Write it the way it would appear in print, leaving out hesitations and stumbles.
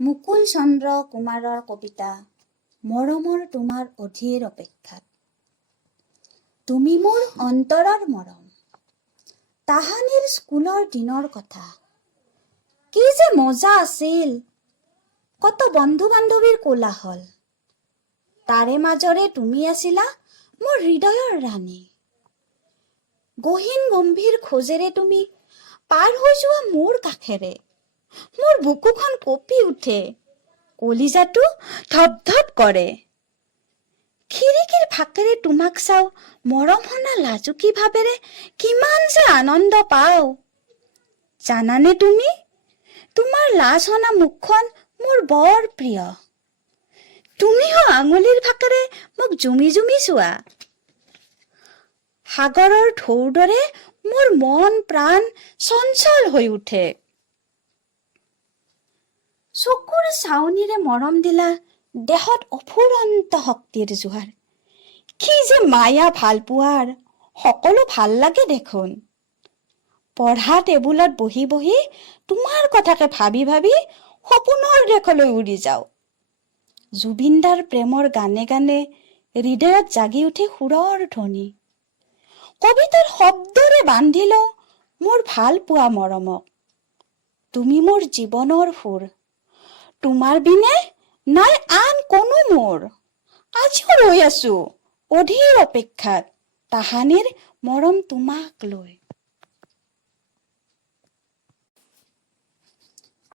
মুকুল চন্দ্ৰ কুমাৰৰ কবিতা মৰমৰ তোমাৰ অধীৰ অপেক্ষাত। তুমি মোৰ অন্তৰৰ মৰম, তাহানিৰ স্কুলৰ দিনৰ কথা। কি যে মজা আছিল, কত বন্ধু বান্ধৱীৰ কোলাহল। তাৰে মাজৰে তুমি আছিলা মোৰ হৃদয়ৰ ৰাণী। গহীন গম্ভীৰ খোজেৰে তুমি পাৰ হৈ যোৱা মোৰ কাষেৰে। মোৰ বুকুখন কঁপি উঠে, কলিজাটো ধপ ধপ কৰে। খিৰিকীৰ ফাকেৰে তোমাক চাওঁ, মৰম সনা লাজুকী ভাৱেৰে কিমান যে আনন্দ পাওঁ। জানানে তুমি, তোমাৰ লাজ সনা মুখখন মোৰ বৰ প্ৰিয়। তুমিও আঙুলিৰ ফাকেৰে মোক জুমি জুমি চোৱা। সাগৰৰ ঢৌৰ দৰে মোৰ মন প্ৰাণ চঞ্চল হৈ উঠে। চকুৰ চাৱনিৰে মৰম দিলা, দেহত অফুৰন্ত শক্তিৰ জোৱাৰ। কি যে মায়া ভাল পোৱাৰ, সকলো ভাল লাগে দেখোন। পঢ়া টেবুলত বহি বহি তোমাৰ কথাকে ভাবি ভাবি সপোনৰ দেশলৈ উৰি যাওঁ। জুবিনদাৰ প্ৰেমৰ গানে গানে হৃদয়ত জাগি উঠে সুৰৰ ধ্বনি। কবিতাৰ শব্দৰে বান্ধি লওঁ মোৰ ভাল পোৱা মৰমক। তুমি মোৰ জীৱনৰ সুৰ, তোমাৰ বিনে নাই আন কোনো মোৰ। আজিও ৰৈ আছো অধীৰ অপেক্ষাত, তাহানিৰ মৰম তোমাক লৈ।